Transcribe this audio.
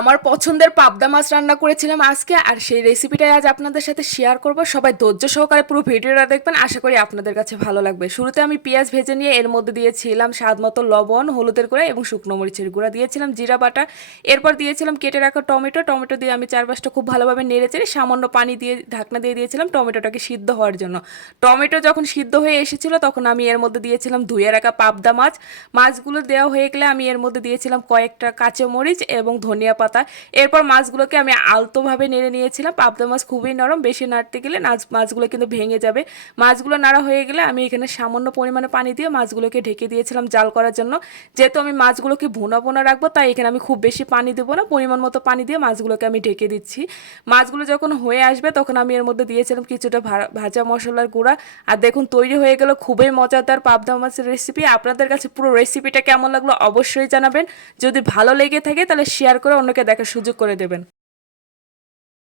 আমার পছন্দের পাবদা মাছ রান্না করেছিলাম আজকে, আর সেই রেসিপিটাই আজ আপনাদের সাথে শেয়ার করব। সবাই ধৈর্য সহকারে পুরো ভিডিওটা দেখবেন, আশা করি আপনাদের কাছে ভালো লাগবে। শুরুতে আমি পেঁয়াজ ভেজে নিয়ে এর মধ্যে দিয়েছিলাম স্বাদ মতো লবণ, হলুদের গুঁড়া এবং শুকনো মরিচের গুঁড়া, দিয়েছিলাম জিরা বাটা। এরপর দিয়েছিলাম কেটে রাখা টমেটো। টমেটো দিয়ে আমি চারপাশটা খুব ভালোভাবে নেড়েচেড়ে সামান্য পানি দিয়ে ঢাকনা দিয়ে দিয়েছিলাম টমেটোটাকে সিদ্ধ হওয়ার জন্য। টমেটো যখন সিদ্ধ হয়ে এসেছিল তখন আমি এর মধ্যে দিয়েছিলাম ধুয়ে রাখা পাবদা মাছ। মাছগুলো দেওয়া হয়ে গেলে আমি এর মধ্যে দিয়েছিলাম কয়েকটা কাঁচামরিচ এবং ধনিয়া পাতা। এরপর মাছগুলোকে আমি আলতোভাবে নেড়ে নিয়েছিলাম। পাবদা মাছ খুবই নরম, বেশি নাড়তে গেলে মাছগুলো কিন্তু ভেঙে যাবে। মাছগুলো নাড়া হয়ে গেলে আমি এখানে সামান্য পরিমাণে পানি দিয়ে মাছগুলোকে ঢেকে দিয়েছিলাম জাল করার জন্য। যেহেতু আমি মাছগুলোকে ভুনা ভুনা রাখবো, তাই এখানে আমি খুব বেশি পানি দেবো না, পরিমাণ মতো পানি দিয়ে মাছগুলোকে আমি ঢেকে দিচ্ছি। মাছগুলো যখন হয়ে আসবে তখন আমি এর মধ্যে দিয়েছিলাম কিছুটা ভাজা মশলার গুঁড়া। আর দেখুন তৈরি হয়ে গেল খুবই মজাদার পাবদা মাছের রেসিপি। আপনাদের কাছে পুরো রেসিপিটা কেমন লাগলো অবশ্যই জানাবেন। যদি ভালো লেগে থাকে তাহলে শেয়ার করে অন্যকে দেখার সুযোগ করে দেবেন।